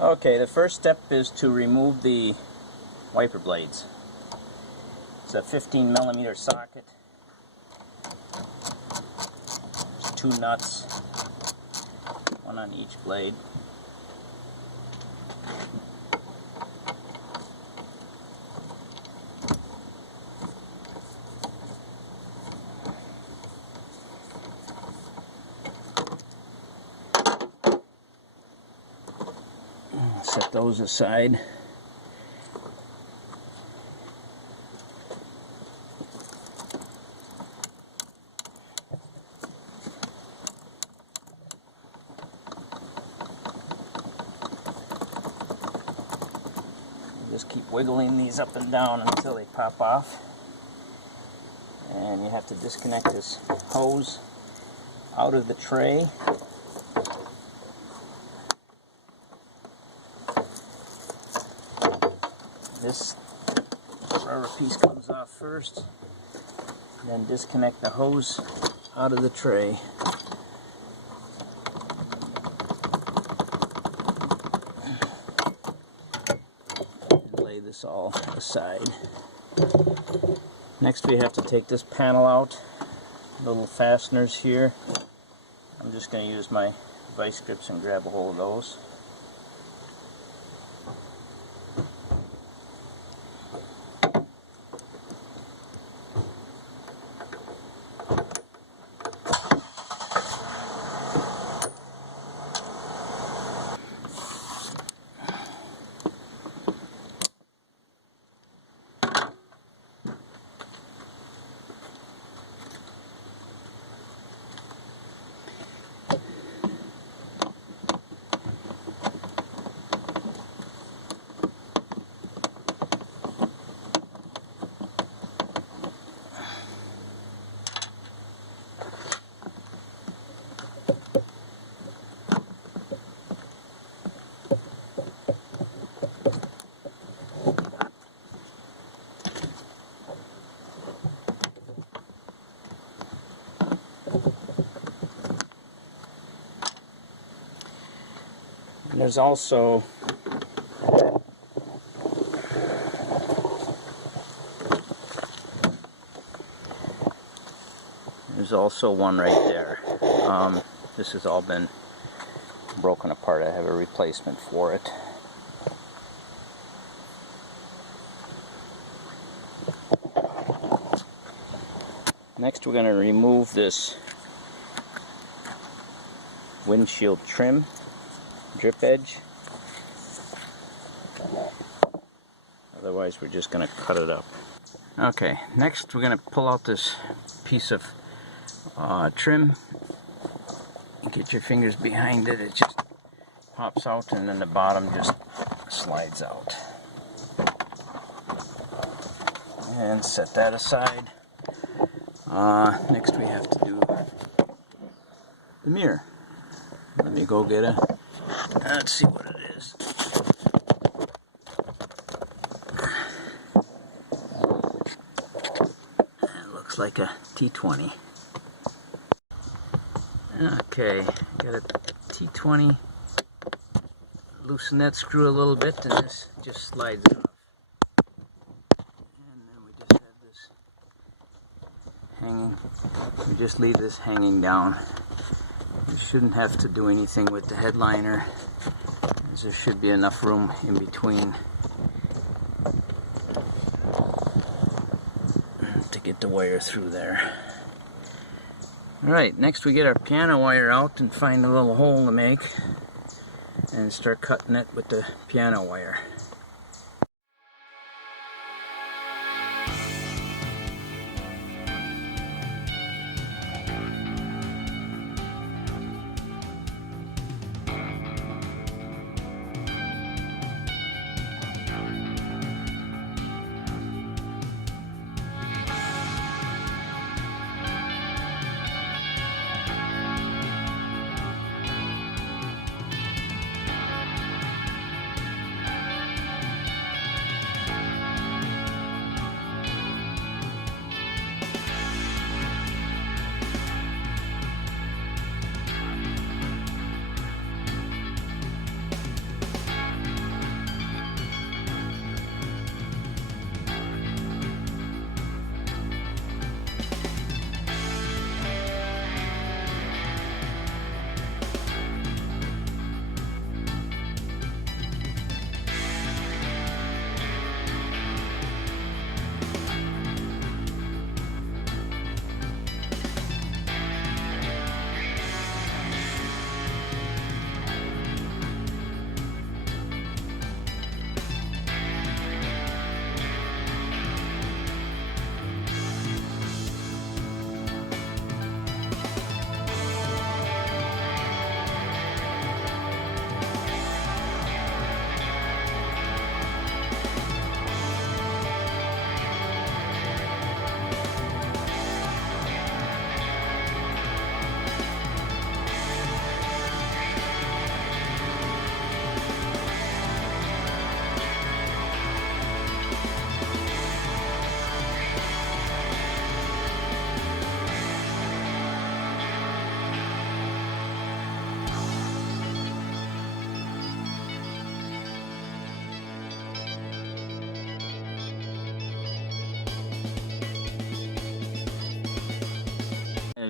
Okay, the first step is to remove the wiper blades. It's a 15mm socket. There's 2 nuts, one on each blade. Set those aside. Just keep wiggling these up and down until they pop off. And you have to disconnect this hose out of the tray. This rubber piece comes off first, then disconnect the hose out of the tray. And lay this all aside. Next we have to take this panel out, little fasteners here. I'm just going to use my vice grips and grab a hold of those. There's also one right there. This has all been broken apart. I have a replacement for it. Next we're going to remove this windshield trim, drip edge. Otherwise we're just going to cut it up. Okay, next we're going to pull out this piece of trim. Get your fingers behind it. It just pops out and then the bottom just slides out. And set that aside. Next we have to do the mirror. Let me go get let's see what it is. It looks like a T20. Okay, got a T20. Loosen that screw a little bit and this just slides off. And then we just have this hanging. We just leave this hanging down. You shouldn't have to do anything with the headliner, as there should be enough room in between to get the wire through there. Alright, next we get our piano wire out and find a little hole to make and start cutting it with the piano wire.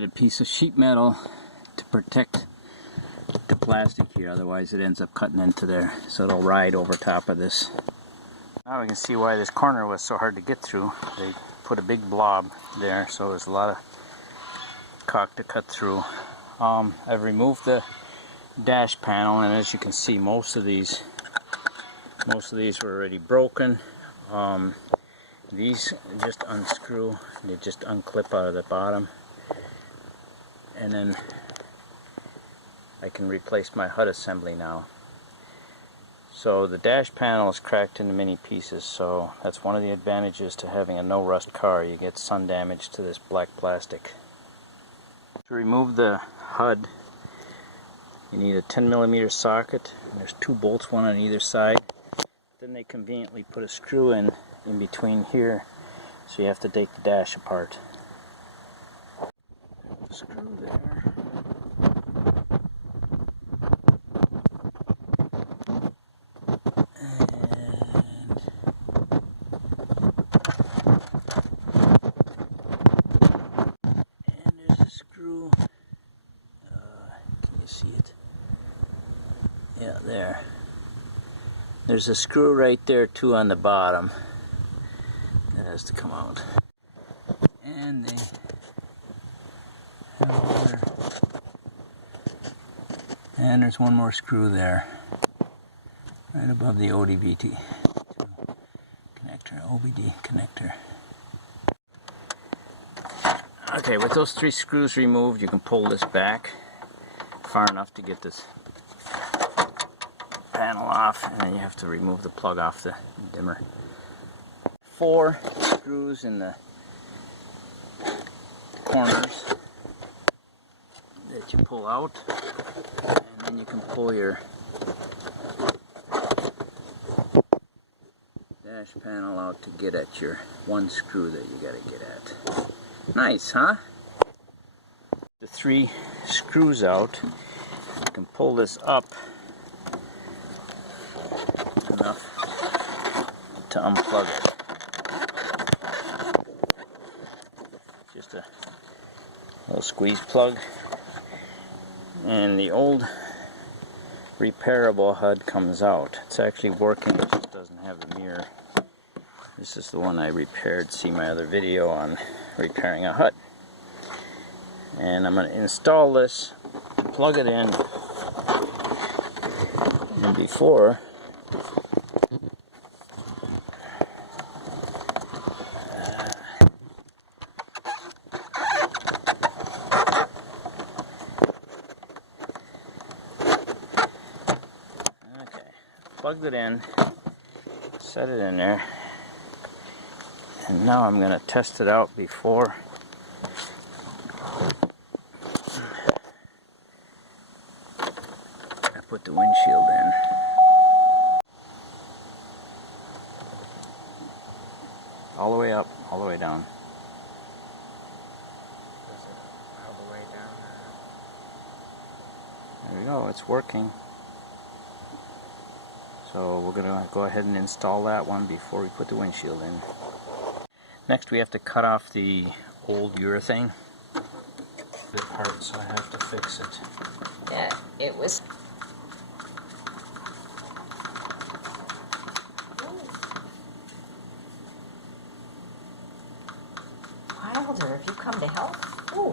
added a piece of sheet metal to protect the plastic here, otherwise it ends up cutting into there, so it'll ride over top of this. Now we can see why this corner was so hard to get through. They put a big blob there, so there's a lot of caulk to cut through. I've removed the dash panel, and as you can see, most of these were already broken. These just unscrew, they just unclip out of the bottom, and then I can replace my HUD assembly now. So the dash panel is cracked into many pieces, so that's one of the advantages to having a no rust car. You get sun damage to this black plastic. To remove the HUD, you need a 10mm socket, and there's 2 bolts, one on either side. Then they conveniently put a screw in between here, so you have to take the dash apart. Screw there. And there's a screw. Can you see it? Yeah, there. There's a screw right there too on the bottom that has to come out. And they have other, and there's one more screw there, right above the ODVT connector, OBD connector. Okay, with those 3 screws removed, you can pull this back far enough to get this panel off, and then you have to remove the plug off the dimmer. 4 screws in the corners that you pull out, and then you can pull your dash panel out to get at your 1 screw that you gotta get at. Nice, huh? The 3 screws out, you can pull this up enough to unplug it. Just a little squeeze plug, and the old repairable HUD comes out. It's actually working, it just doesn't have a mirror. This is the one I repaired. See my other video on repairing a HUD. And I'm going to install this, plug it in, and before plugged it in, set it in there, and now I'm going to test it out before I put the windshield in. All the way up, all the way down. Is it all the way down? There we go, it's working. So we're going to go ahead and install that one before we put the windshield in. Next we have to cut off the old urethane. Bit hard, so I have to fix it. Yeah, it was. Wilder, have you come to help? Ooh.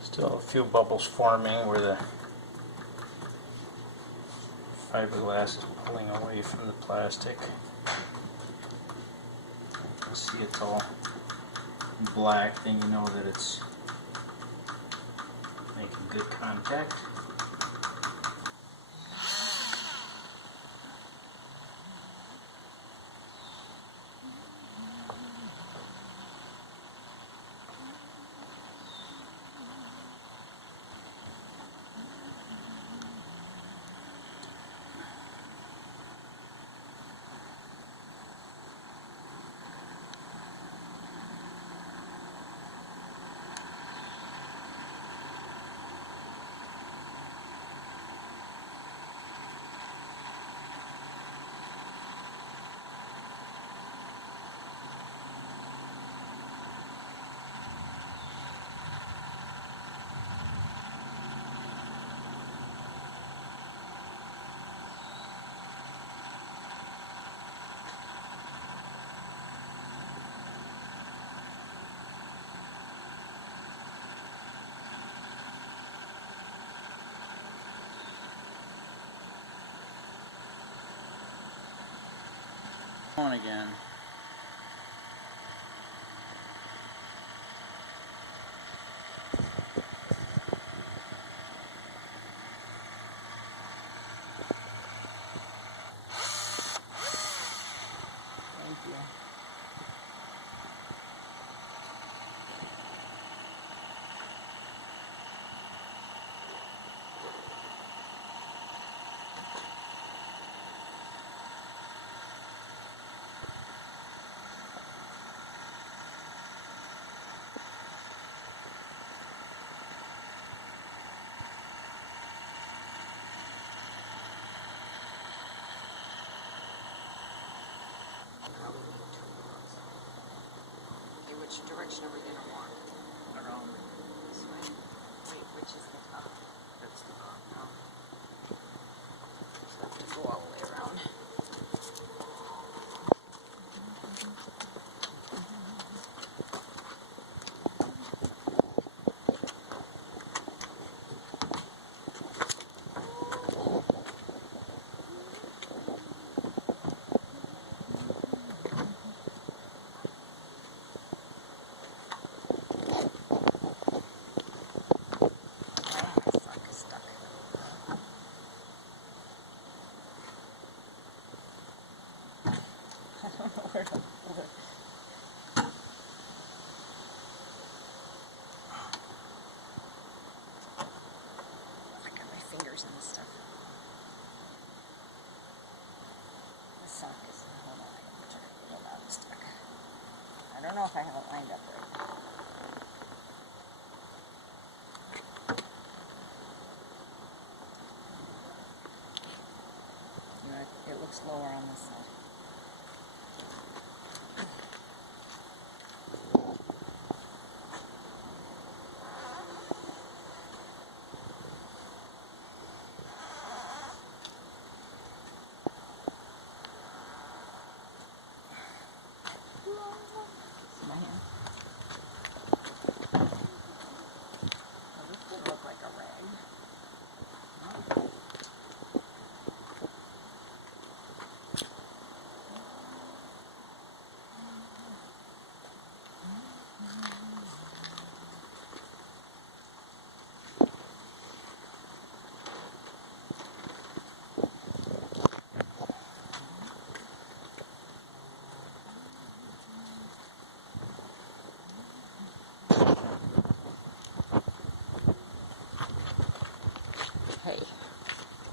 Still a few bubbles forming where the fiberglass is pulling away from the plastic. You can see it's all black, then you know that it's making good contact. On again. Thank you. Which direction are we going to walk? Around this way. Wait, which is the top? That's the top. No. So I have to go all the way around. And stuff. The sock is, hold on, I'm trying to get it out of stuck. I don't know if I have it lined up right. You know, it looks lower on this side.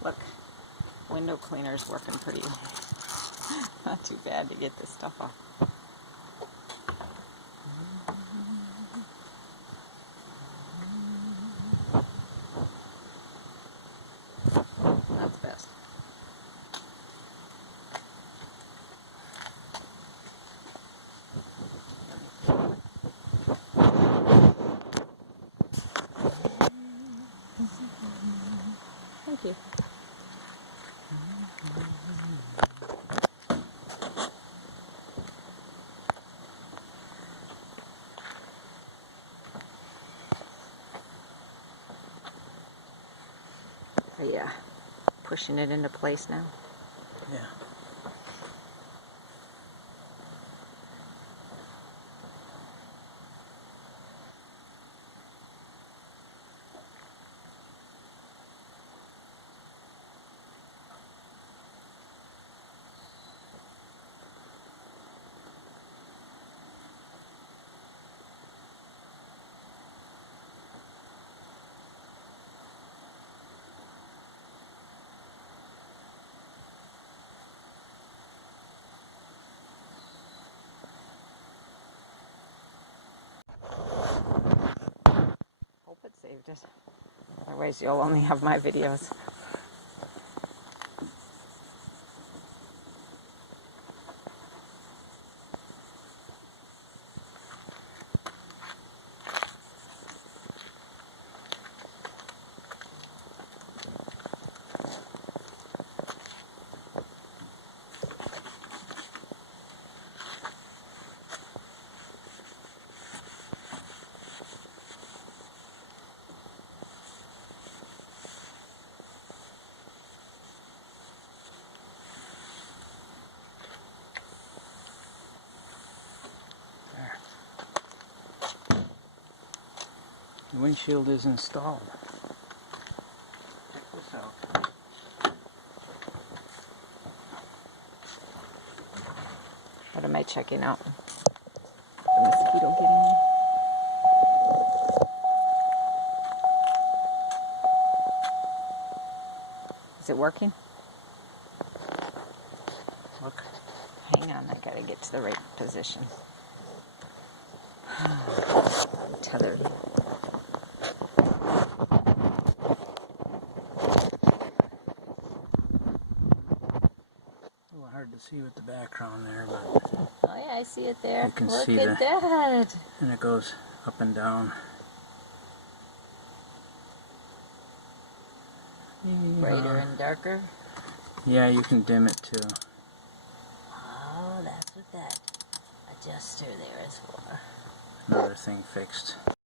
Look, window cleaner's working pretty not too bad to get this stuff off. That's best. Thank you. Are you pushing it into place now? Yeah. pictures. Otherwise you'll only have my videos. The windshield is installed. Check this out. What am I checking out? The mosquito getting me? Is it working? Look. Hang on, I gotta get to the right position. I'm tethered. A little hard to see with the background there, but Oh yeah, I see it there. you can Look see at that. and it goes up and down. Brighter and darker. Yeah, you can dim it too. Oh, that's what that adjuster there is for. Another thing fixed.